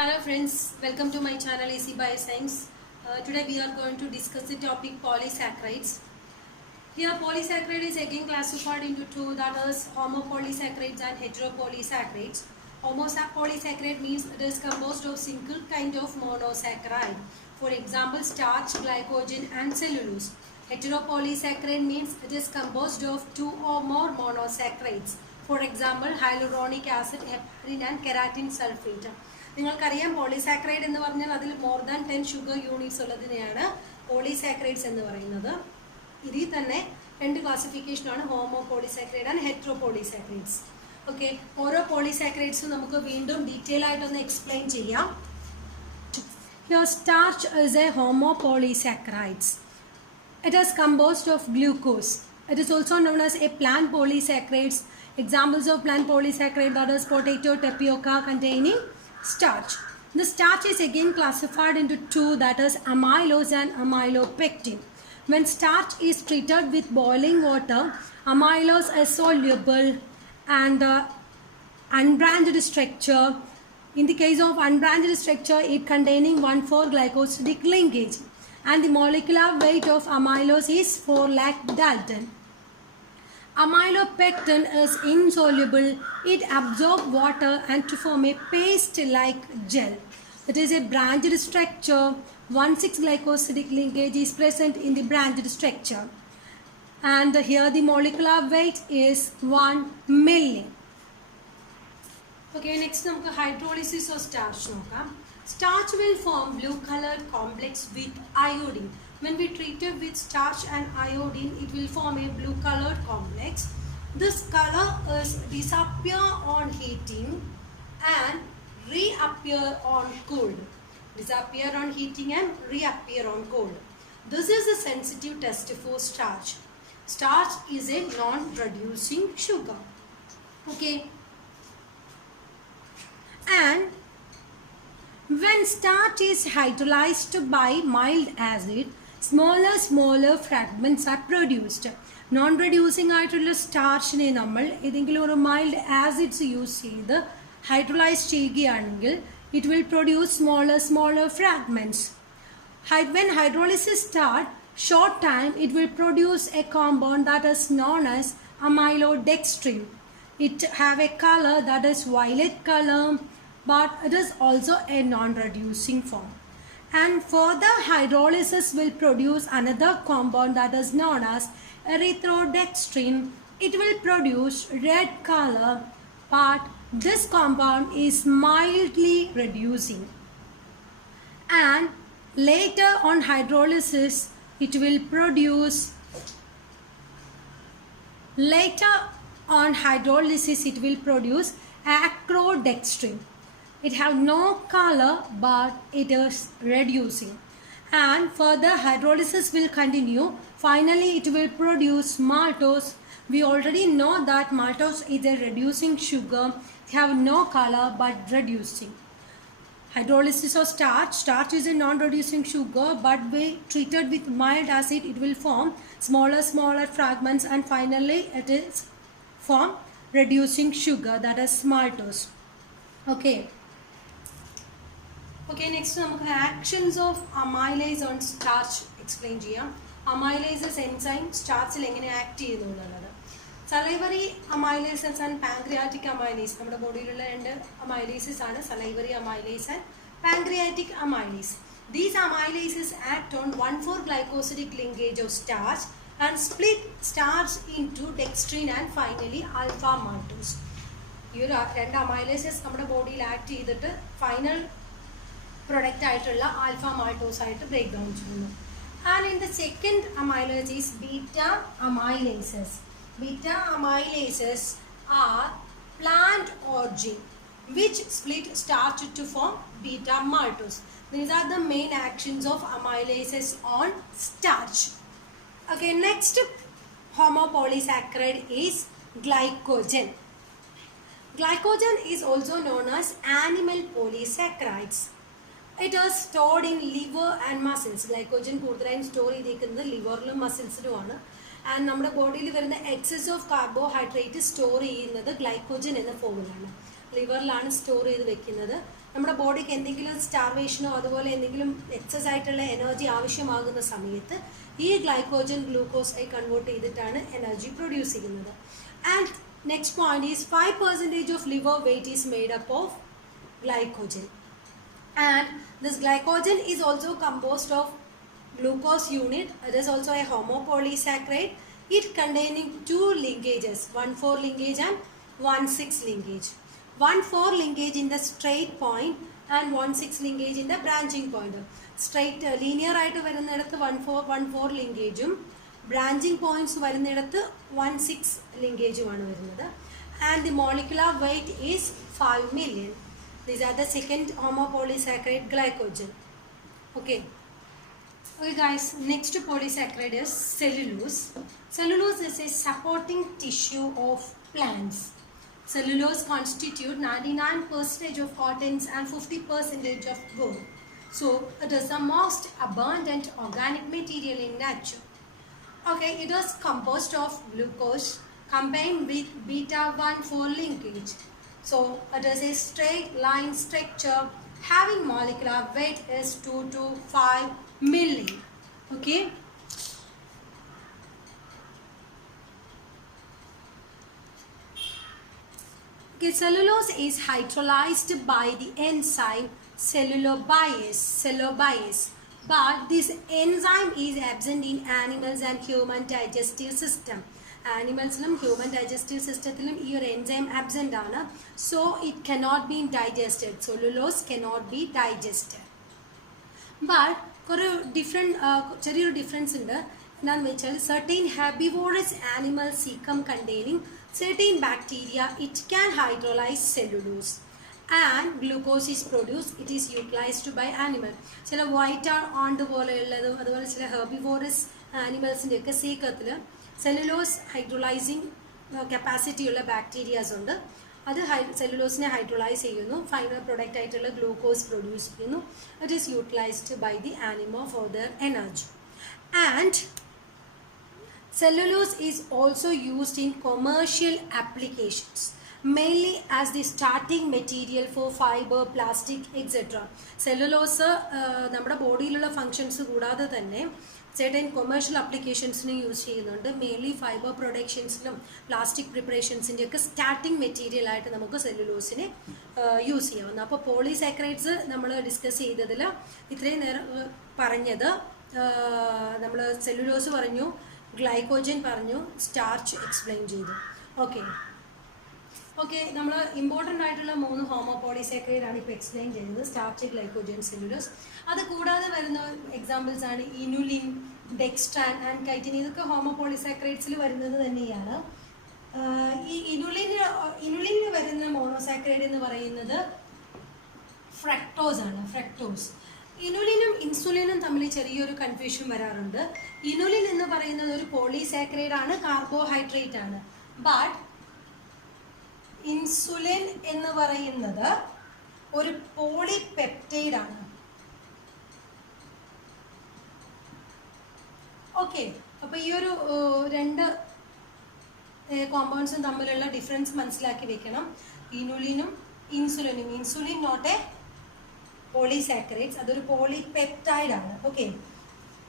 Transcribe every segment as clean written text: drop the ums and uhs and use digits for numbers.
Hello friends, welcome to my channel Easy Bioscience. Today we are going to discuss the topic polysaccharides. Here polysaccharide is again classified into two, that is homopolysaccharides and heteropolysaccharides. Homopolysaccharide means it is composed of single kind of monosaccharide. For example, starch, glycogen and cellulose. Heteropolysaccharide means it is composed of two or more monosaccharides. For example, hyaluronic acid, heparin and keratin sulfate. നിങ്ങൾക്കറിയാം polysaccharide എന്ന് പറഞ്ഞാൽ അതിൽ more than 10 sugar units ഉള്ളതിനെയാണ് polysaccharides എന്ന് പറയുന്നത്. ഇതിൽ തന്നെ രണ്ട് ക്ലാസിഫിക്കേഷനാണ് ഹോമോപോളിസാക്കറൈഡ് ആൻഡ് ഹെറ്ററോപോളിസാക്കറൈഡ്സ്. ഓക്കെ, ഓരോ പോളിസാക്കറൈഡ്സും നമുക്ക് വീണ്ടും ഡീറ്റെയിൽ ആയിട്ടൊന്ന് എക്സ്പ്ലെയിൻ ചെയ്യാം. Here starch is a homopolysaccharides. It is composed of glucose. It is also known as a plant polysaccharides. Examples of plant polysaccharide, that is potato, tapioca containing starch. The starch is again classified into two, that is amylose and amylopectin. When starch is treated with boiling water, amylose is soluble and unbranched structure. In the case of unbranched structure, it containing 1,4-glycosidic linkage and the molecular weight of amylose is 4 lakh Dalton. Amylopectin is insoluble. It absorbs water and to form a paste-like gel. It is a branched structure. 1,6-glycosidic linkage is present in the branched structure. And here the molecular weight is 1 milli. Okay, next നമുക്ക് hydrolysis of starch നോക്കാം. Starch will form blue-colored complex with iodine. When we treat it with starch and iodine, it will form a blue-colored complex. This color is disappear on heating and reappear on cold. Disappear on heating and reappear on cold. This is a sensitive test for starch. Starch is a non-reducing sugar. Okay. And when starch is hydrolyzed by mild acid, smaller fragments are produced. Non-reducing ആയിട്ടുള്ള സ്റ്റാർച്ചിനെ നമ്മൾ ഏതെങ്കിലും ഒരു mild acids use ചെയ്ത് ഹൈഡ്രോലൈസ് ചെയ്യുകയാണെങ്കിൽ it will produce smaller fragments. When hydrolysis starts, short time it will produce a compound that is known as amylodextrin. It have a color that is violet color, but it is also a non-reducing form. And further hydrolysis will produce another compound that is known as erythrodextrin. It will produce red color, but this compound is mildly reducing. And later on hydrolysis, it will produce acrodextrin. It have no color, but it is reducing. And further hydrolysis will continue. Finally, it will produce maltose. We already know that maltose is a reducing sugar. It have no color, but reducing. Hydrolysis of starch. Starch is a non-reducing sugar, but we treated with mild acid, it will form smaller fragments, and finally it is form reducing sugar, that is maltose. Okay. Okay, next നമുക്ക് actions of amylase on starch explain ചെയ്യാം. Amylases enzyme starchil എങ്ങനെ ആക്ട് ചെയ്യുന്നു എന്നുള്ളത്. Salivary amylases and pancreatic amylase, നമ്മുടെ ബോഡിയിലുള്ള രണ്ട് amylases ആണ് salivary amylase and pancreatic amylase. These amylases act on 1,4-glycosidic linkage of starch and split starch into dextrin and finally alpha maltose. ഈ ഒരു രണ്ട് amylases നമ്മുടെ ബോഡിയിൽ ആക്ട് ചെയ്തിട്ട് ഫൈനൽ product ആയിട്ടുള്ള ആൽഫ മാൾട്ടോസ് ആയിട്ട് ബ്രേക്ക് ഡൗൺ ചെയ്യുന്നു. And in the second amylase is beta amylases. Beta amylases are plant origin which split starch to form beta maltose. These are the main actions of amylases on starch. Okay, next homopolysaccharide is glycogen. Glycogen is also known as animal polysaccharides. It is stored in liver and muscles. Glycogen കൂടുതലായും സ്റ്റോർ ചെയ്തിരിക്കുന്നത് ലിവറിലും മസിൽസിലുമാണ്. ആൻഡ് നമ്മുടെ ബോഡിയിൽ വരുന്ന excess of carbohydrate store ചെയ്യുന്നത് ഗ്ലൈക്കോജൻ എന്ന ഫോമിലാണ്. ലിവറിലാണ് സ്റ്റോർ ചെയ്ത് വെക്കുന്നത്. നമ്മുടെ ബോഡിക്ക് എന്തെങ്കിലും സ്റ്റാർവേഷനോ അതുപോലെ എന്തെങ്കിലും എക്സസ് ആയിട്ടുള്ള എനർജി ആവശ്യമാകുന്ന സമയത്ത് ഈ ഗ്ലൈക്കോജൻ ഗ്ലൂക്കോസായി കൺവേർട്ട് ചെയ്തിട്ടാണ് എനർജി പ്രൊഡ്യൂസ് ചെയ്യുന്നത്. And next point is 5% of liver wait is made up of glycogen, and this glycogen is also composed of glucose unit. It is also a homopolysaccharide. It containing two linkages, 1,4 linkage and 1,6 linkage. 1,4 linkage in the straight point and 1,6 linkage in the branching point. Straight linear ആയിട്ട് വരുന്നിടത്ത് 1,4 ലിങ്കേജും branching points വരുന്നിടത്ത് 1,6 ലിങ്കേജുമാണ് വരുന്നത്. And the molecular weight is 5 million. These are the second homopolysaccharide glycogen. Okay guys, next polysaccharide is cellulose. Cellulose is a supporting tissue of plants. Cellulose constitute 99% of cottons and 50% of wool. So it is the most abundant organic material in nature. Okay, it is composed of glucose combined with beta-1,4 linkage. So it is a straight line structure having molecular weight is 2 to 5 milli. Okay. Okay, cellulose is hydrolyzed by the enzyme cellulobase. But this enzyme is absent in animals and human digestive system. ആനിമൽസിലും human digestive സിസ്റ്റത്തിലും ഈ ഒരു enzyme absent ആണ്. So it cannot be digested. Cellulose cannot be digested. But ചെറിയൊരു difference ഉണ്ട്. എന്താണെന്ന് വെച്ചാൽ certain herbivorous animals secum containing certain bacteria it can hydrolyze cellulose and glucose is produced. It is utilized by animal. ചില white ant പോലെയുള്ളതും അതുപോലെ ചില herbivorous ആനിമൽസിൻ്റെ ഒക്കെ സീക്കത്തിൽ സെല്ലുലോസ് ഹൈഡ്രോലൈസിങ് കപ്പാസിറ്റി ഉള്ള ബാക്ടീരിയാസ് ഉണ്ട്. അത് സെല്ലുലോസിനെ ഹൈഡ്രോലൈസ് ചെയ്യുന്നു, ഫൈനൽ പ്രൊഡക്റ്റ് ആയിട്ടുള്ള ഗ്ലൂക്കോസ് പ്രൊഡ്യൂസ് ചെയ്യുന്നു. It is utilised by the animal for their energy. And cellulose is also used in commercial applications, mainly as the starting material for fiber, plastic, etc. Cellulose നമ്മുടെ ബോഡിയിലുള്ള ഫങ്ഷൻസ് കൂടാതെ തന്നെ certain commercial അപ്ലിക്കേഷൻസിന് യൂസ് ചെയ്യുന്നുണ്ട്. Mainly fibre പ്രൊഡക്ഷൻസിലും പ്ലാസ്റ്റിക് പ്രിപ്പറേഷൻസിൻ്റെ ഒക്കെ starting material ആയിട്ട് നമുക്ക് സെല്ലുലോസിനെ യൂസ് ചെയ്യാവുന്ന. അപ്പോൾ പോളിസാക്കറൈഡ്സ് നമ്മൾ ഡിസ്കസ് ചെയ്തതിൽ ഇത്രയും നേരം പറഞ്ഞത് നമ്മൾ സെല്ലുലോസ് പറഞ്ഞു, ഗ്ലൈക്കോജൻ പറഞ്ഞു, സ്റ്റാർച്ച് എക്സ്പ്ലെയിൻ ചെയ്തു. ഓക്കെ നമ്മൾ ഇമ്പോർട്ടൻ്റ് ആയിട്ടുള്ള 3 ഹോമോപോളിസാക്കറൈഡ് ആണ് ഇപ്പോൾ എക്സ്പ്ലെയിൻ ചെയ്തത്: സ്റ്റാർച്ച്, ഗ്ലൈക്കോജൻ, സെല്ലുലോസ്. അത് കൂടാതെ വരുന്ന എക്സാമ്പിൾസ് ആണ് ഇനുലിൻ, ഡെക്സ്ട്രാൻ ആൻഡ് കൈറ്റിൻ. ഇതൊക്കെ ഹോമോപോളിസാക്കറൈഡ്സിൽ വരുന്നത് തന്നെയാണ്. ഈ ഇനുലിനിൽ വരുന്ന മോണോസാക്കറൈഡ് എന്ന് പറയുന്നത് ഫ്രക്ടോസ് ആണ്. ഫ്രക്ടോസ്. ഇനുലിനും ഇൻസുലിനും തമ്മിൽ ചെറിയൊരു കൺഫ്യൂഷൻ വരാറുണ്ട്. ഇനുലിൻ എന്ന് പറയുന്നത് ഒരു പോളിസാക്കറൈഡ് ആണ്, കാർബോഹൈഡ്രേറ്റ് ആണ്. ബട്ട് ഇൻസുലിൻ എന്ന് പറയുന്നത് ഒരു പോളിപെപ്റ്റൈഡ് ആണ്. ഓക്കെ, അപ്പോൾ ഈ ഒരു രണ്ട് കോമ്പൗണ്ട്സും തമ്മിലുള്ള ഡിഫറൻസ് മനസ്സിലാക്കി വെക്കണം. ഇനുലിനും ഇൻസുലിനും. ഇൻസുലിൻ നോട്ട് എ പോളിസാക്കറൈഡ്സ്, അതൊരു പോളിപെപ്റ്റൈഡ് ആണ്. ഓക്കെ,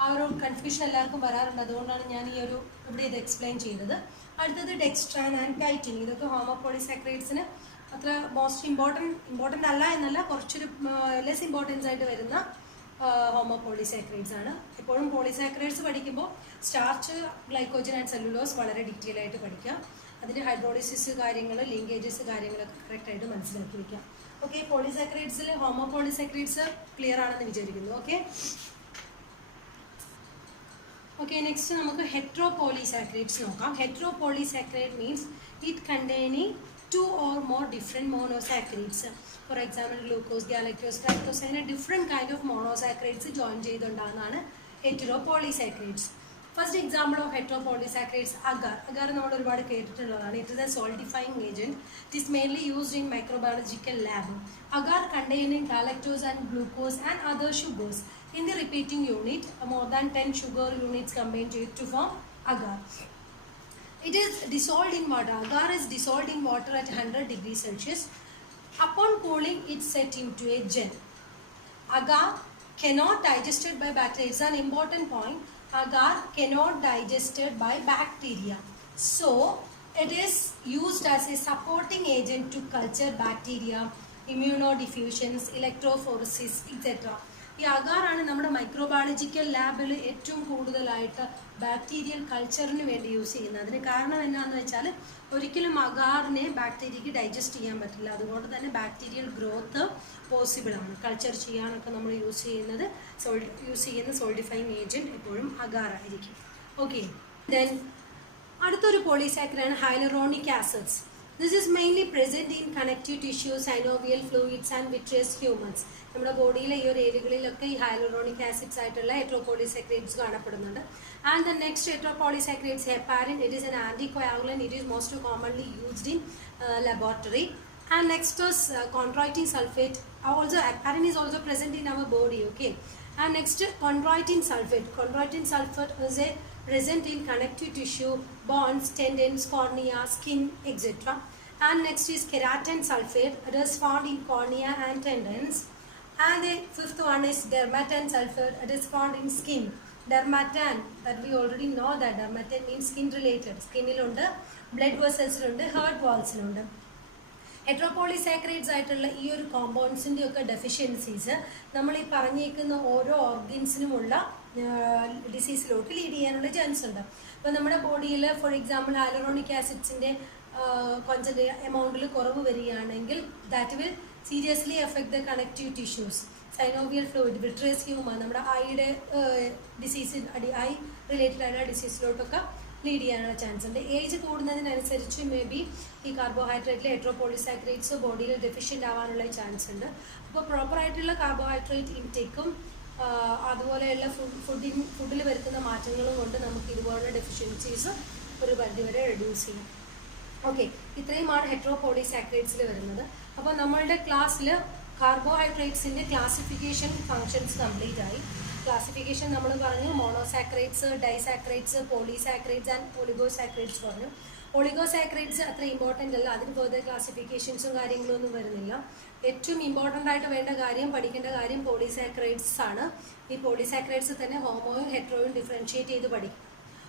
ആ ഒരു കൺഫ്യൂഷൻ എല്ലാവർക്കും വരാറുണ്ട്. അതുകൊണ്ടാണ് ഞാൻ ഈ ഒരു ഇവിടെ ഇത് എക്സ്പ്ലെയിൻ ചെയ്തത്. അടുത്തത് ഡെക്സ്ട്രാൻ ആൻഡ് കൈറ്റിൻ. ഇതൊക്കെ ഹോമോപോളിസാക്കറൈഡ്സിന് അത്ര ഇമ്പോർട്ടൻ്റ് അല്ല എന്നല്ല, കുറച്ചൊരു ലെസ് ഇമ്പോർട്ടൻസ് ആയിട്ട് വരുന്ന ഹോമോപോളിസാക്കറൈഡ്സ് ആണ്. എപ്പോഴും പോളിസാക്കറൈഡ്സ് പഠിക്കുമ്പോൾ സ്റ്റാർച്ച്, ഗ്ലൈക്കോജൻ ആൻഡ് സെല്ലുലോസ് വളരെ ഡീറ്റെയിൽ ആയിട്ട് പഠിക്കാം. അതിൻ്റെ ഹൈഡ്രോളിസിസ് കാര്യങ്ങൾ, ലിങ്കേജസ് കാര്യങ്ങളൊക്കെ കറക്റ്റായിട്ട് മനസ്സിലാക്കി വയ്ക്കാം. ഓക്കെ, പോളിസാക്കറൈഡ്സിൽ ഹോമോപോളിസാക്കറൈഡ്സ് ക്ലിയർ ആണെന്ന് വിചാരിക്കുന്നു. ഓക്കെ, നെക്സ്റ്റ് നമുക്ക് ഹെട്രോപോളിസാക്കറൈഡ്സ് നോക്കാം. Heteropolysaccharide means it containing 2 or more different monosaccharides. For example, glucose, galactose, fructose, അങ്ങനെ different kind of monosaccharides join ചെയ്തുകൊണ്ടാകുന്നതാണ് heteropolysaccharides. First example of heteropolysaccharides agar. Agar നമ്മൾ ഒരുപാട് കേട്ടിട്ടുള്ളതാണ്. It is a solidifying agent. It is mainly used in microbiological lab. Agar containing galactose and glucose and other sugars. In the repeating unit, more than 10 sugar units combined to form agar. It is dissolved in water. Agar is dissolved in water at 100 degrees Celsius. Upon cooling, it's set into a gel. Agar cannot digested by bacteria. It's an important point. Agar cannot digested by bacteria. So it is used as a supporting agent to culture bacteria, immunodiffusions, electrophoresis, etc. ഈ അഗാറാണ് നമ്മുടെ മൈക്രോബയോളജിക്കൽ ലാബിൽ ഏറ്റവും കൂടുതലായിട്ട് ബാക്ടീരിയൽ കൾച്ചറിന് വേണ്ടി യൂസ് ചെയ്യുന്നത്. അതിന് കാരണം എന്താണെന്ന് വെച്ചാൽ ഒരിക്കലും അഗാറിനെ ബാക്ടീരിയക്ക് ഡൈജസ്റ്റ് ചെയ്യാൻ പറ്റില്ല. അതുകൊണ്ട് തന്നെ ബാക്ടീരിയൽ ഗ്രോത്ത് പോസിബിൾ ആണ്. കൾച്ചർ ചെയ്യാനൊക്കെ നമ്മൾ യൂസ് ചെയ്യുന്ന സോൾഡിഫൈങ് ഏജൻറ്റ് എപ്പോഴും അഗാറായിരിക്കും. ഓക്കെ, ദെൻ അടുത്തൊരു പോളിസാക്കറാണ് hyaluronic acids. This is mainly present in connective tissue, synovial fluids and vitreous humans. നമ്മുടെ ബോഡിയിലെ ഈ ഒരു ഏരിയകളിലൊക്കെ ഈ ഹൈലറോണിക് ആസിഡ്സ് ആയിട്ടുള്ള ഹെറ്ററോപോളിസാക്കറൈഡ്സ് കാണപ്പെടുന്നുണ്ട്. And the next heteropolysaccharides heparin. It is an anticoagulant. It is most commonly used in laboratory. And next is chondroitin sulfate. Also heparin is also present in our body. Okay, and next chondroitin sulfate. Chondroitin sulfate is a present in connective tissue, bones, tendons, cornea, skin, etc. And next is keratin sulfate. It is found in cornea and tendons. And the fifth one is dermatan sulfate. It is found in skin. Dermatan, that we already know that dermatan means skin related. Skin ilundu, blood vessels ilundu, heart valves ilundu. ഹെറ്ററോപോളിസാക്കറൈഡ്സ് ആയിട്ടുള്ള ഈ ഒരു കോമ്പൗണ്ട്സിൻ്റെ ഒക്കെ ഡെഫിഷ്യൻസീസ് നമ്മൾ ഈ പറഞ്ഞേക്കുന്ന ഓരോ ഓർഗൻസിനുമുള്ള ഡിസീസിലോട്ട് ലീഡ് ചെയ്യാനുള്ള ചാൻസ് ഉണ്ട്. അപ്പോൾ നമ്മുടെ ബോഡിയിൽ ഫോർ എക്സാമ്പിൾ ഹൈലറോണിക് ആസിഡ്സിൻ്റെ എമൗണ്ടിൽ കുറവ് വരികയാണെങ്കിൽ that will seriously effect the connective tissues, synovial fluid, vitreous humour, നമ്മുടെ ഐയുടെ ഡിസീസ് ഐ റിലേറ്റഡ് ആയിട്ടുള്ള ഡിസീസിലോട്ടൊക്കെ ലീഡ് ചെയ്യാനുള്ള ചാൻസ് ഉണ്ട്. ഏജ് കൂടുന്നതിനനുസരിച്ച് മേ ബി ഈ കാർബോഹൈഡ്രേറ്റിലെ ഹെറ്ററോപോളിസാക്കറൈഡ്സ് ബോഡിയിൽ ഡെഫിഷ്യൻ്റ് ആവാനുള്ള ചാൻസ് ഉണ്ട്. അപ്പോൾ പ്രോപ്പറായിട്ടുള്ള കാർബോഹൈഡ്രേറ്റ് ഇൻടേക്കും അതുപോലെയുള്ള ഫുഡിൽ വരുത്തുന്ന മാറ്റങ്ങളും കൊണ്ട് നമുക്ക് ഇതുപോലുള്ള ഡെഫിഷ്യൻസീസ് ഒരു പരിധിവരെ റെഡ്യൂസ് ചെയ്യാം. ഓക്കെ, ഇത്രയുമാണ് ഹെറ്ററോപോളിസാക്കറൈഡ്സിൽ വരുന്നത്. അപ്പോൾ നമ്മളുടെ ക്ലാസ്സിൽ കാർബോഹൈഡ്രേറ്റ്സിൻ്റെ ക്ലാസിഫിക്കേഷൻ ഫങ്ഷൻസ് കംപ്ലീറ്റ് ആയി. ക്ലാസിഫിക്കേഷൻ നമ്മൾ പറഞ്ഞു, മോണോസാക്കറൈഡ്സ്, ഡൈസാക്കറൈഡ്സ്, പോളിസാക്കറൈഡ്സ് ആൻഡ് ഒളിഗോസാക്കറൈഡ്സ് പറഞ്ഞു. ഒളിഗോസാക്കറൈഡ്സ് അത്ര ഇമ്പോർട്ടൻ്റ് അല്ല, അതിന് ഫർദർ ക്ലാസിഫിക്കേഷൻസും കാര്യങ്ങളും ഒന്നും വരുന്നില്ല. ഏറ്റവും ഇമ്പോർട്ടൻ്റ് ആയിട്ട് വേണ്ട കാര്യം, പഠിക്കേണ്ട കാര്യം പോളിസാക്കറൈഡ്സ് ആണ്. ഈ പോളിസാക്കറൈഡ്സ് തന്നെ ഹോമോയും ഹെറ്ററോയും ഡിഫറൻഷിയേറ്റ് ചെയ്ത് പഠിക്കും.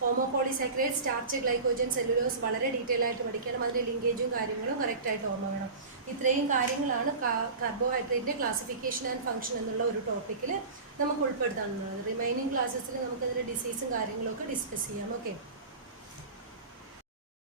Homo polysaccharide, starch, glycogen, cellulose വളരെ ഡീറ്റെയിൽ ആയിട്ട് പഠിക്കണം. അതിൻ്റെ ലിങ്കേജും കാര്യങ്ങളും കറക്റ്റായിട്ട് ഓർമ്മ വേണം. ഇത്രയും കാര്യങ്ങളാണ് കാർബോഹൈഡ്രേറ്റിൻ്റെ ക്ലാസിഫിക്കേഷൻ ആൻഡ് ഫംഗ്ഷൻ എന്നുള്ള ഒരു ടോപ്പിക്കിൽ നമുക്ക് ഉൾപ്പെടുത്താനുള്ളത്. റിമൈനിങ് ക്ലാസ്സസിൽ നമുക്കതിൻ്റെ ഡിസീസും കാര്യങ്ങളൊക്കെ ഡിസ്കസ് ചെയ്യാം. ഓക്കെ.